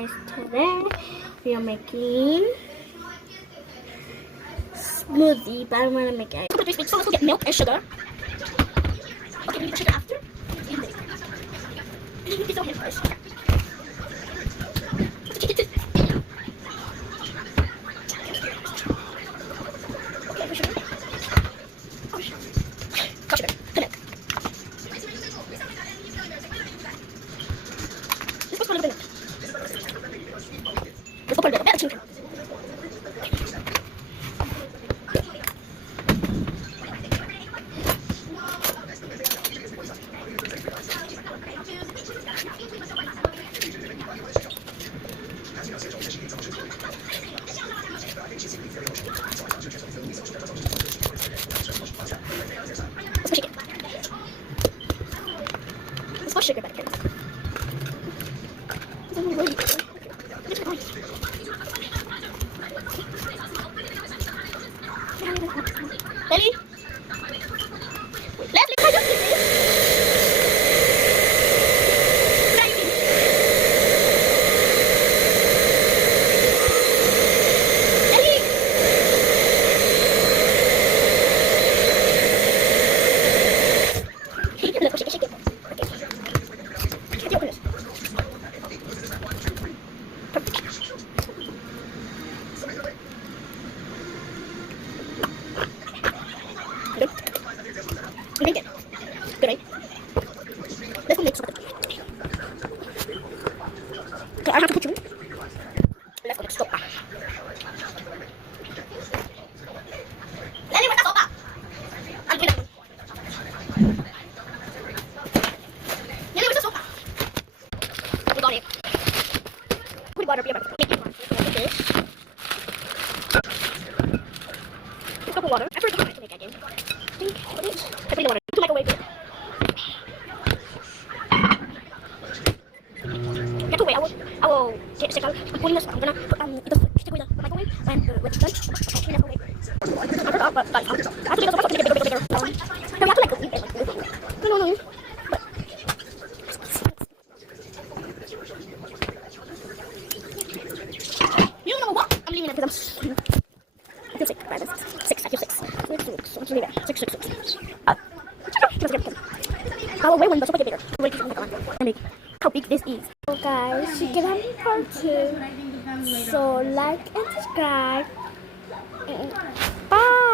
guys, today we are making smoothie, but I'm gonna make it. So let's go get milk and sugar. Okay, we need the sugar after. It's okay first. Let's put sugar back in. Ready? Leslie, how do you do Shake it. Okay. Can't you open this? Perfect. Good. We make it. Good, right? Let's go make something. Okay, I have to put you. Let's go make sopa. Lenny, where's the sopa? I'm doing that one. Lenny, where's the sopa? We got it. Put water, be about make it. Like this. A cup of water. I forgot to make again. I put the water to microwave it. You have to wait. I will check out. I'm putting this. I'm gonna put stick with the microwave and when it's done, in the microwave. I forgot, but I have to make it bigger. No, you have to like leave it like this. No. But you don't know what? I'm leaving it because I feel sick. Right, six. I feel six. So let's leave it. Six. I will wait when the soap gets bigger. Wait, let me how big this is. So guys, you can have part 2. So like and subscribe. Bye.